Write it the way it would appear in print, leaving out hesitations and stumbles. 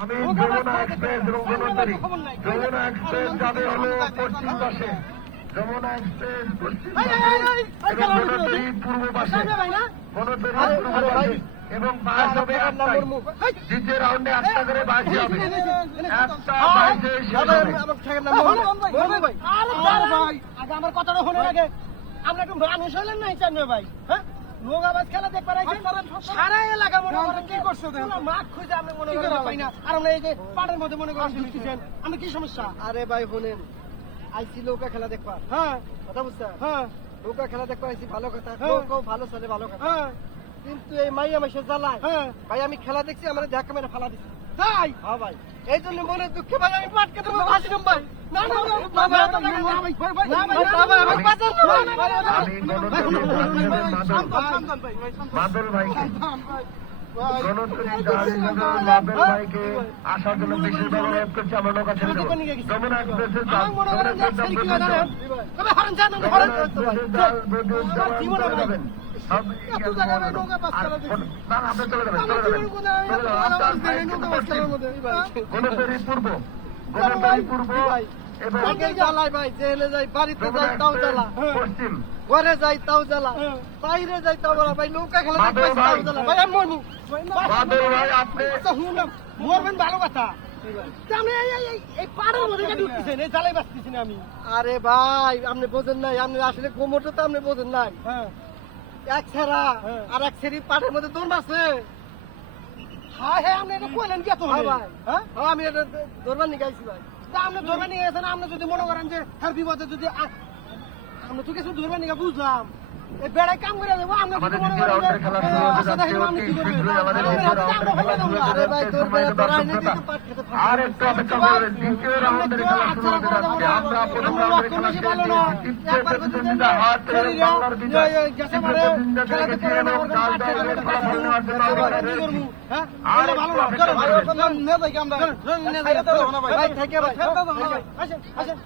আমি যমুনা এক্সপ্রেস এবং গণতরী যমুনা এক্সপ্রেস যাবে হলো পশ্চিম পাশে, যমুনা এক্সপ্রেস পশ্চিম পাশে এবং গণতরী পূর্ব পাশে, গণতরী পূর্ব পাশে এবং বাস হবে একটাই। দ্বিতীয় রাউন্ডে একটা করে বাস যাবে, একটা বাসে শেষ হবে। আমার কথাটা শোনে আগে, আমরা একটু মানুষ হলেন না চান্নয় ভাই, হ্যাঁ লোগাবাজ খেলা দেখবার সারা এলাকা মনে করেন কি করছো মাঠ খুঁজে আপনি মনে করেন পাই না, আর আমরা এই যে পাড়ের মধ্যে মনে করেন ঢুকতেছেন, আমি কি সমস্যা? আরে ভাই শোনেন, আইসি নৌকা খেলা দেখবা, হ্যাঁ কথা বুঝছেন? হ্যাঁ নৌকা খেলা দেখবা আইসি, ভালো কথা, হ্যাঁ। নৌকাও ভালো চলে, ভালো কথা। হ্যাঁ কিন্তু এই মাইয়া মাসে জ্বালায়, হ্যাঁ ভাই আমি খেলা দেখছি, আমার দেখা মেরে ফালা দিচ্ছি। তাই হ্যাঁ ভাই, এই জন্য মনে দুঃখে ভাই আমি পাটকে দেবো, ভাসিলাম ভাই। না না না না ভাই আমি গণতরী মাদল ভাইকে, গণতরী মাদল ভাইকে আসার জন্য বিশেষ অনুরোধ করছি। আমরা নৌকা ছেড়ে দেবো, যমুনা এক্সপ্রেসের জাল, যমুনা এক্সপ্রেসের জাল গণতরী পূর্ব, গণতরী পূর্ব এবং জ্বালাই ভাই, জেলে যাই, বাড়িতে যাই তাও জ্বালা, পশ্চিম। ঘরে যাই তাও জ্বালা, বাইরে যাই তাও জ্বালা, ভাই নৌকা খেলা দেখবা আইসি তাও জ্বালা, ভাই আমি মরবো। মাদল ভাই আপনি মরবেন ভালো কথা, আমি এই পাড়ের মধ্যে ঢুকতেছেন, এই জ্বালাই বাঁচতেছেন আমি। আরে ভাই আপনি বোঝেন নাই, আপনি আসলে কোমরটা তো আপনি বোঝেন নাই। হ্যাঁ এক ছেড়া হ্যাঁ। আর এক ছেড়ি পাটের মধ্যে দৌড় মারছে। হ্যাঁ হ্যাঁ আপনি এটা কইলেন কি এত হ্যাঁ ভাই, হ্যাঁ হ্যাঁ আমি এটা দৌড়বার নিয়ে গাইছি ভাই। তা আপনি ধরবা নিয়ে গেছেন, আপনি যদি মনে করেন যে হ্যাঁ বিপদে যদি আমরা তো কিছু ধরবা নিয়ে বুঝলাম, এই বেড়ায় কাম করে দেবো, আপনি আমাদের যদি মনে দ্বিতীয় করেন রাউন্ডের খেলা শুরু হতে যাচ্ছে, অতি শীঘ্রই আমাদের দ্বিতীয় রাউন্ডের খেলা শুরু হতে আরে ভাই যাচ্ছে। তোর সম্মানিত দর্শক শ্রোতা, পাট খেতে আর একটু অপেক্ষা করবেন, দ্বিতীয় রাউন্ডের খেলা শুরু হতে যাচ্ছে। আমরা প্রথম রাউন্ডের খেলা শেষ দিয়েছি, তৃতীয় প্রতিদ্বন্দ্বিতা হাত এবং বাংলার বিজয়। তৃতীয় প্রতিদ্বন্দ্বিতা দেখেছি এবং জাল দলের ফলাফল নেওয়ার জন্য আমরা রয়েছি। আর একটু অপেক্ষা করবেন। ভাই থেকে ভাই আসেন আসেন